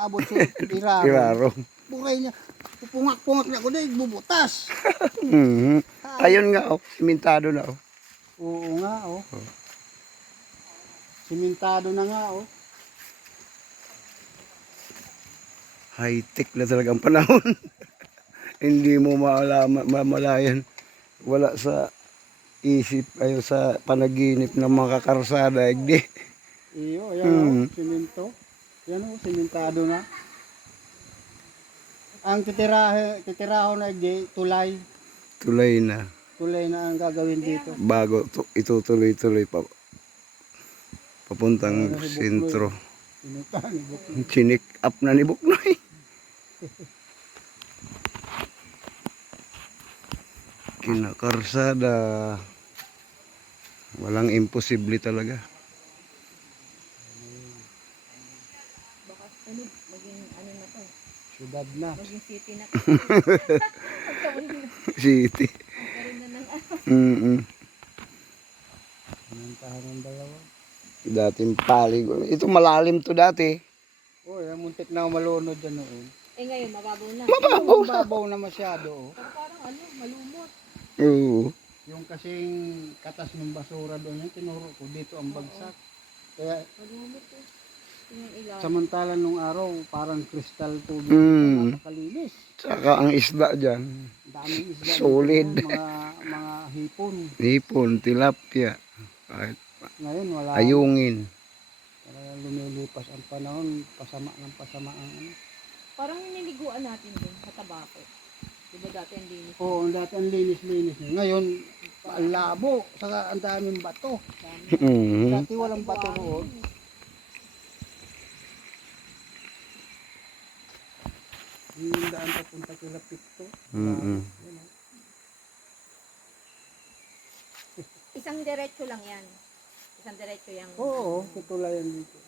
maabot sa iraro. Iraro. Buray niya. Pupungak-pungak na ako na, bubutas. Ayun nga, oh. Simentado na, oh. Oo nga, oh. Simentado na nga, oh. High-tech na talaga ang panahon. Hindi mo mamalayan. Wala sa isip, ayo sa panaginip ng mga karsada. Hindi. Iyo, ayan, oh. Simento. Yan, oh, simentado na. Ang titiraho na tulay. Tulay na. Tulay na ang gagawin dito. Bago itutuloy-tuloy pa. Papuntang sentro. Chinik up na ni Buknoy. Kinakarsada. Walang imposible talaga. Baka maging ano na to. Syudad na. Maging city na. City. Magkaroon na ng Pinuntahan ng dalawa. Dating palig. Ito malalim to dati. Oh, yung muntik na malunod dyan noon. Eh ngayon, mababaw na. Mababaw na masyado, oh. Pero parang ano, malumot. Oo. Yung kasing katas ng basura doon, yung tinuro ko, dito ang bagsak. Kaya, Malumot eh. Yung ilaw. samantala nung araw, parang kristal tubig. Napakalinis. Saka ang isda dyan. Daming isda. Solid. dito, mga hipon. Hipon, tilapia. Kahit Ngayon, wala. ayungin. Kaya lumilipas ang panahon, pasama ng pasama ang ano. Parang niliguan natin din sa tabako. Diba dati ang linis? Oo, dati ang linis-linis niya. Ngayon, ang labo, saka ang daming bato. Dati walang bato roon. Yung daan papunta kila Picto. Isang diretso lang yan. Isang diretso yung... Oo, tutulayan dito.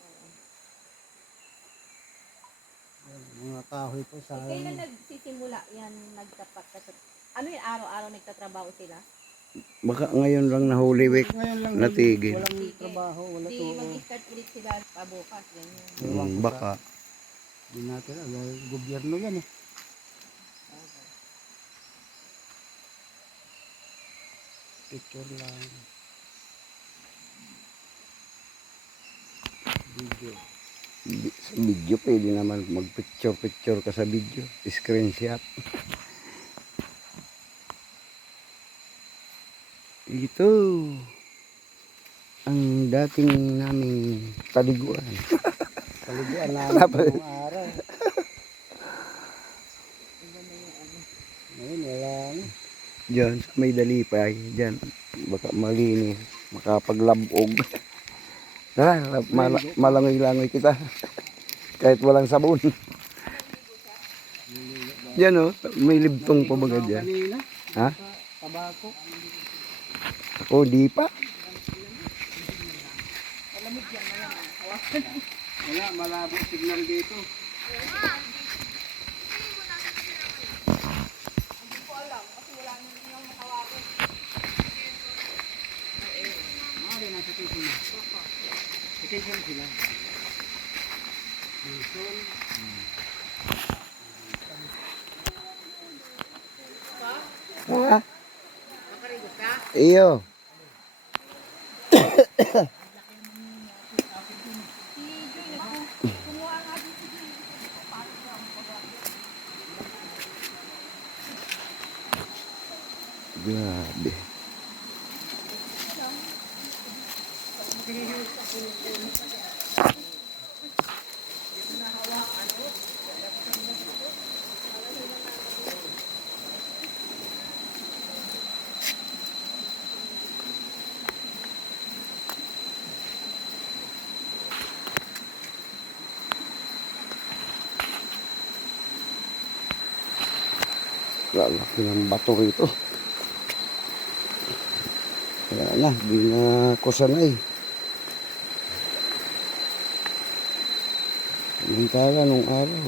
Mga kahoy po sa Eh, kailan nagsisimula yan, nagtapat ka sa... Ano yun, araw-araw nagtatrabaho sila? Baka ngayon lang na Holy Week. Ngayon lang Natigil. walang trabaho, wala Di to. mag-start ulit sila pabukas. Ganyan. Baka. Hindi natin alam, dahil gobyerno yan eh. Picture lang. Video. Sa video pwede naman mag-picture ka sa video. Screenshot. Ito ang dating naming taliguan. Kaliguan namin ng araw. Ngayon wala na. Diyan sa may dalipay. Diyan. Baka malinis. Makapaglabog. Tara, malangoy-langoy kita. Kahit walang sabon. Diyan oh, may libtong pa baga dyan. Kanina, Ha? tabako. Oh, di pa. Wala, malabo signal dito. Mari na sa station. Station sila. Station. Ha? Iyo. Grabe. Lalaki ng bato rito. Kaya na, di na ko sanay. Samantala nung araw.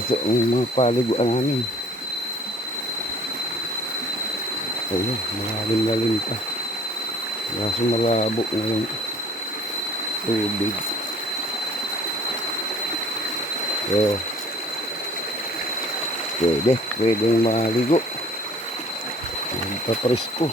Ito ang mga paliguan namin. Ayun, malalim-lalim pa. Kaso malabo na yung tubig. So, pwede maligo. Papresko.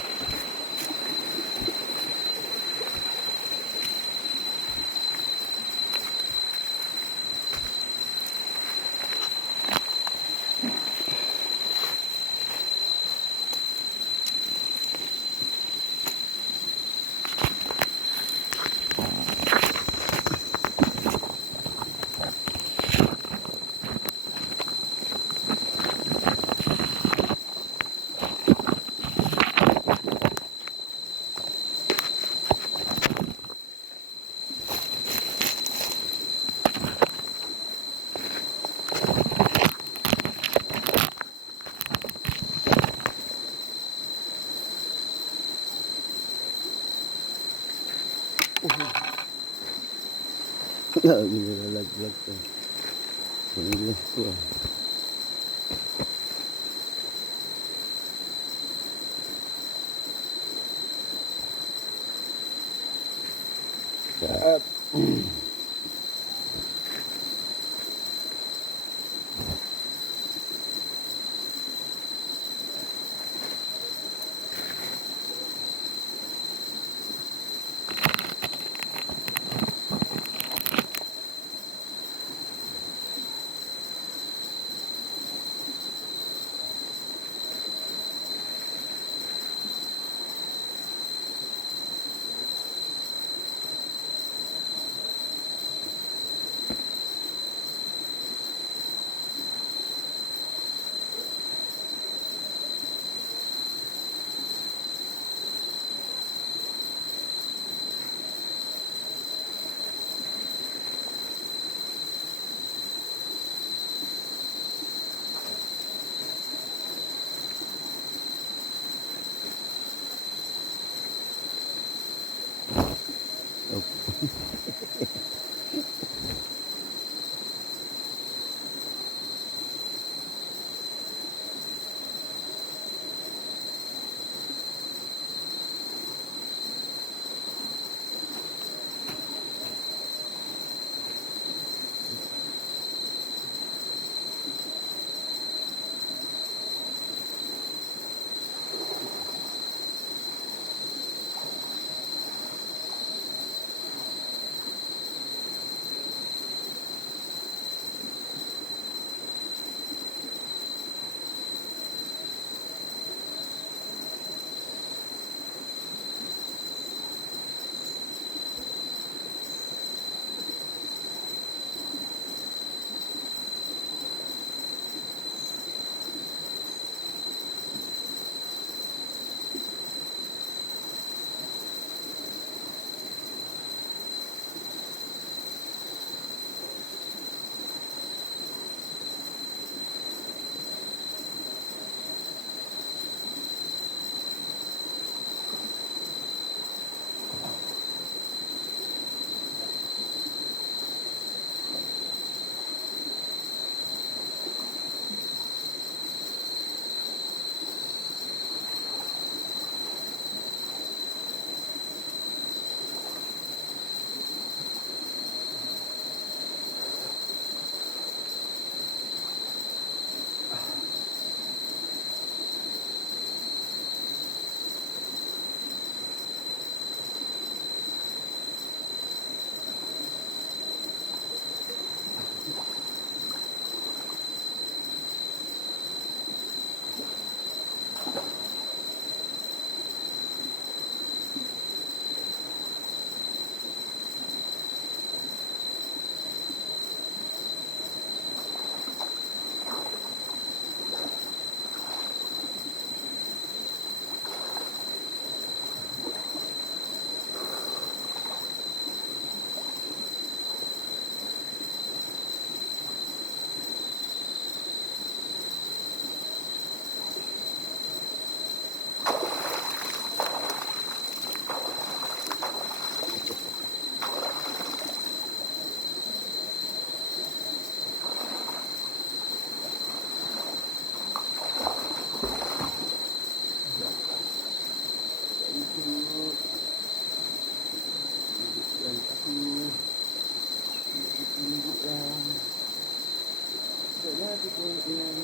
Nilalaglag ko. Panglas ko. At sabi ko, yan,